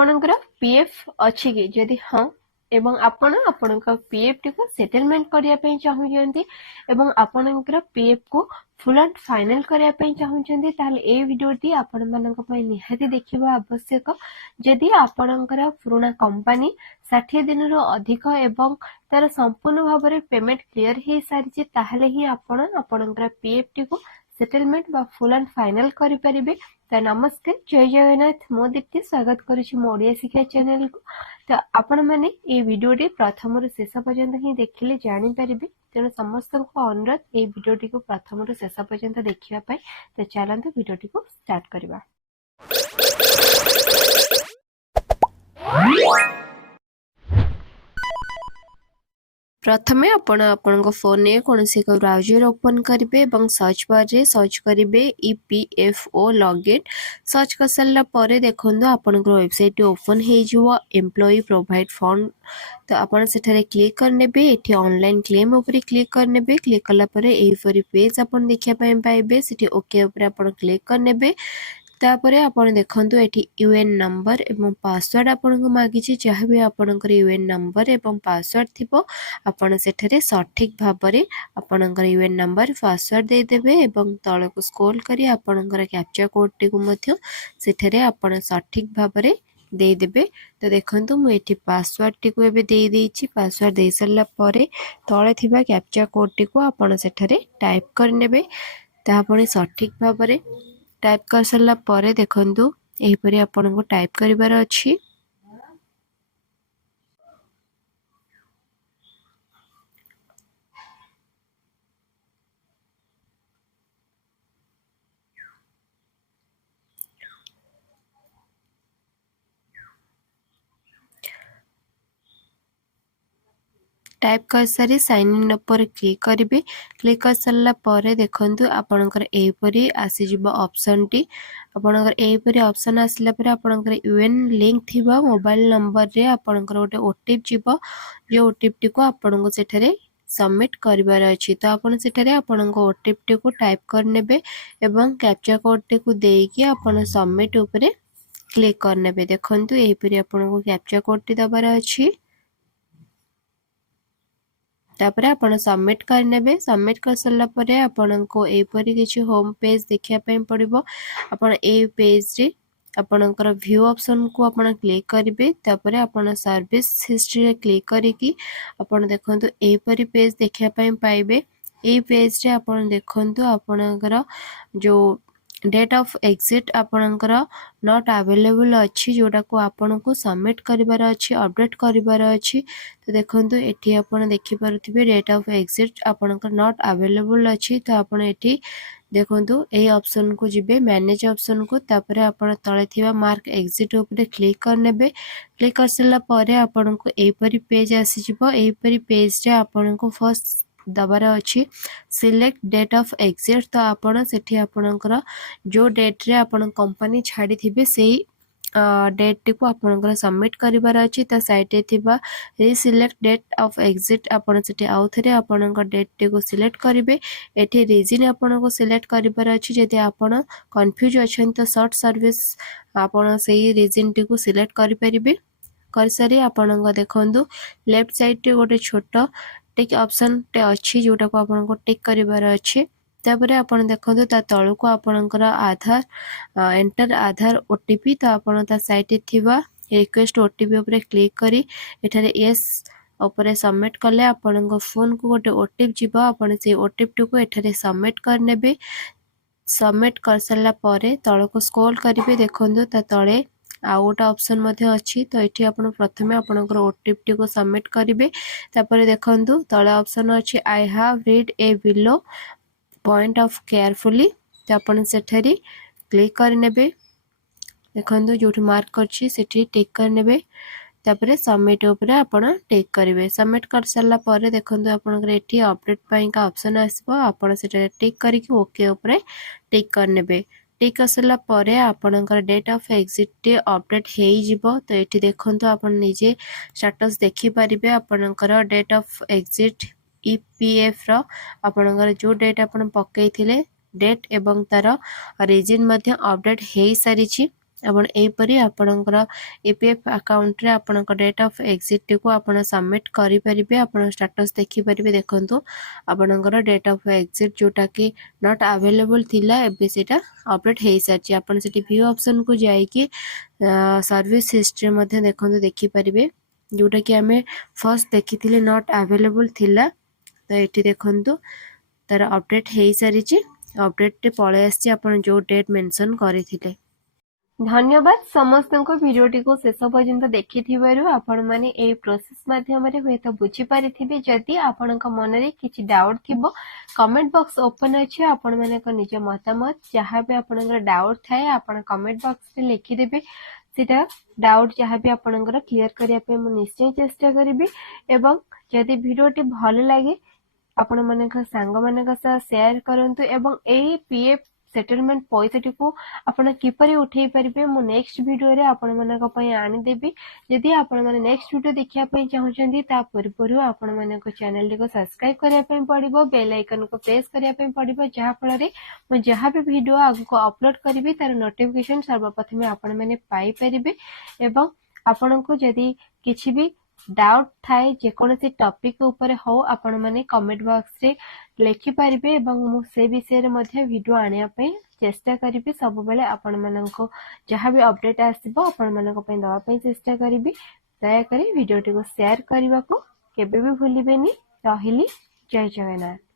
आपणकर पीएफ अच्छी कि जदि हाँ एवं आपण पीएफ टी को सेटलमेंट करने चाहूँगी एवं आपणकर पीएफ को फुल एंड फाइनल करने चाहूँगी ताहले ए वीडियोटी आपण मानक पई निहाती देखिबा आवश्यक। जदि आपणकर पुराना कंपनी 60 दिन रो अधिक एवं तार संपूर्ण भाव में पेमेंट क्लियर हो सारी ताहले ही आपण आपणकर पीएफ टी को सेटलमेंट बा फुल एंड फाइनल करि परिबे। तो नमस्कार, जय जगन्नाथ। मो दीप्ति स्वागत करुछि मो ओडिया शिक्षा चैनल को। तो आपण माने ए वीडियोटी प्रथम रु शेष पर्यंत ही देखिले जानि परिबे। तेणु समस्त को अनुरोध ए वीडियोटी को प्रथम रु शेष पर्यंत देखिबा पई। तो चलंतु वीडियोटी को स्टार्ट करबा। प्रथमे आपण फोन में कौन से ब्राउजर ओपन करेंगे और सर्च बार रे सर्च करेंगे ईपीएफओ लॉगिन। सर्च कर सारा पर देखो आपण वेबसाइट ओपन हो एम्प्लॉय प्रोवाइड फंड। तो आपण सेठारे क्लिक करने ये ऑनलाइन क्लेम उपरे क्लिक करने क्लिक कलापर यहीपरी पेज आप देखा पाइबे। से ओके आपण क्लिक करने तापर आपण देखंतु एठी यूएन नंबर एवं पासवर्ड आपण को मागिछि। जहाँ भी आपणकर यूएन नंबर एवं पासवर्ड थिबो आपण सेठरे सठिक भाबरे आपणकर यूएन नंबर पासवर्ड दे देबे एवं तळ को स्क्रॉल करी आपणकर कैप्चा कोड टी को मध्य सेठरे आपण सठिक भाबरे दे देबे। तो देखंतु मु एठी पासवर्ड टी को एबे दे देछि। पासवर्ड दे सरला परे तळे थिबा कैप्चा कोड टी को आपण सेठरे टाइप कर नेबे। तापरे सठिक भाबरे टाइप कर सारा पर देखंतु एहीपरि आपन को टाइप करिवार अछि। टाइप कर सारी साइन इन पर क्लिक करेंगे। क्लिक कर सारा पर देखंतु आपनकर एहीपरि आसी जिवो ऑप्शन टी। आपनकर एहीपरि ऑप्शन आसला पर आपनकर यूएन लिंक थिबा मोबाइल नंबर रे आपनकर गोटे ओटीपी जिवो। जो ओटीपी को आपन को सेठरे सबमिट करिवार अछि। तो आपन सेठरे आपन को ओटीपी को टाइप करनेबे एवं कैप्चा कोड टी को देकी आपन सबमिट ऊपर क्लिक करनेबे। देखंतु एहीपरि आपन को कैप्चा कोड टी दबार अछि। तापर आपण सबमिट करनेबे। सबमिट कर सरला परे आपण को एपरी किछि होम पेज देखिया पय पड़िबो। आपण ए पेज रे आपणकर व्यू ऑप्शन को आपण क्लिक करिवे। तापर आपण सर्विस हिस्ट्री रे क्लिक करिकि आपण देखंतु एपरी पेज देखिया पय पाइबे। ए पेज रे आपण देखंतु आपणकर जो डेट ऑफ एग्जिट आपणकर नॉट अवेलेबल अच्छी जोटा को आपन को सबमिट करिवार अच्छी अपडेट करिवार अच्छी। तो देखंतु एठी आपण देखि पारुथिबे डेट ऑफ एग्जिट आपणकर नॉट अवेलेबल अच्छी। तो आपण एठी देखंतु ए ऑप्शन को जिबे मैनेज ऑप्शन को। तापर आपण तळे थिबा मार्क एग्जिट ऊपर क्लिक करनेबे। क्लिक कर सला परे आपण को एपरी पेज आसी जिवो। एपरी पेज रे आपण को फर्स्ट दबार अच्छी सिलेक्ट डेट ऑफ एग्जिट। तो आपण सेठी आपणकर जो डेट रे आपण कंपनी छाड़ी थिबे सेही डेट टी को आपणकर सबमिट करिवार अछि। ता साइट रे थिबा रिसिलेक्ट डेट ऑफ एग्जिट आपण सेठी आउ थरे आपणकर डेट टी को सिलेक्ट करिवे। एठी रीजन आपण को सिलेक्ट करिवार अछि। जदि आपण कंफ्यूज अछन तो शॉर्ट सर्विस आपण सेही रीजन टी को सिलेक्ट करि परिबे। कर सारी आपण को देखंतु लेफ्ट साइड रे गोटे छोटो टिक ऑप्शन टे अच्छी जोटा को आपन को टिक करिवार अच्छी। तापर आपण देखंतु ता तळु को आपनकर आधार एंटर आधार ओटीपी। तो आपण ता साइट थिबा रिक्वेस्ट ओटीपी ऊपर क्लिक करी एठारे यस ऊपर सबमिट करले आपण को फोन को गोटे ओटीपी जिबा। आपण से ओटीपी को एठारे सबमिट करनेबे। सबमिट कर सारा परे तळ को स्क्रॉल करिवे। देखंतु ता तळे आउ गोटे ऑप्शन मध्ये अच्छी। तो ये आपण प्रथमे आपनकर ओटीपी को सबमिट करिवे। तापर देखंतु तळे ऑप्शन अच्छी I have read A below point of carefully. तो आपण सेठरी क्लिक करनेबे। देखंतु जोठी मार्क करछि सेठी टिक करनेबे। तापर सबमिट ऊपर आपण टिक करिवे। सबमिट कर सारा परे देखंतु आपनकर एठी अपडेट पई का ऑप्शन आसीबो। आपण सेठरे टिक करिकि ओके ऊपर टिक करनेबे। टिक असला परे आपनकर डेट ऑफ एग्जिट अपडेट हेई जिवो। तो एठी देखंतु आपण निजे स्टेटस देखि परिबे। आपनकर डेट ऑफ एग्जिट ईपीएफ रो आपनकर जो डेट आपण पकई थिले डेट एवं तार रीजन मध्ये अपडेट हेई सारिछि। आपण एपरी आपणकर ईपीएफ अकाउंट रे आपणकर डेट ऑफ एग्जिट को आपण सबमिट करि परिबे आपण स्टेटस देखि परिबे देखंतु आपणकर डेट ऑफ एग्जिट जोटा कि नॉट अवेलेबल थिला एबे सेटा अपडेट हेई साची आपण सेठी व्यू ऑप्शन को जाई कि सर्विस हिस्ट्री मध्ये देखंतु देखि परिबे जोटा कि हमें फर्स्ट देखिथिले नॉट अवेलेबल थिला तो एठी देखंतु तार अपडेट हेई सारिची अपडेट टे पळे आसी आपण जो डेट मेंशन करिथिले धन्यवाद समस्त को वीडियोटी को शेष पर्यंत देखिथिबारु आपण माने ए प्रोसेस माध्यम रे होय तो बुझी पारिथिबे जदि आपनक मन रे किछि डाउट थिबो कमेंट बॉक्स ओपन अछि आपण माने को निज मतामत जहां भी आपनकर डाउट थाए आपण कमेंट बॉक्स रे लिखि देबे सेटा डाउट जहां भी आपनकर क्लियर करिया पे म निश्चय चेष्टा करिबी एवं जदि वीडियोटी भल लागे आपण मानक सांग मानक सा शेयर करंतु एवं ए पीएफ सेटलमेंट पैसाटी को आपण किपरि उठेई परिबे मु नेक्स्ट वीडियो रे आपण मानक पय आनी देबी यदि आपण माने नेक्स्ट वीडियो देखिया पय चाहउछंती ता पूर्व आपण मानक चैनल को सब्सक्राइब करिया पय पड़िबो बेल आइकन को प्रेस करिया पय पड़िबो जहा फल रे मु जहा भी वीडियो आगु को अपलोड करबी तार नोटिफिकेशन सर्वप्रथमे आपण माने पाई परिबे एवं आपण को यदि किछि भी डाउट थाए जे कोनोसी टॉपिक ऊपर हो आपण माने कमेंट बॉक्स रे लेखि पारिबे एवं मु से विषय रे मध्ये वीडियो आनिया पे चेष्टा करिबी सब बेले आपण मानको जहां भी अपडेट आसीबो आपण मानको पे दवा पे चेष्टा करिबी दया करी वीडियो टी को शेयर करबा को केबे भी भूलिबेनी रहिली जय जगन्नाथ।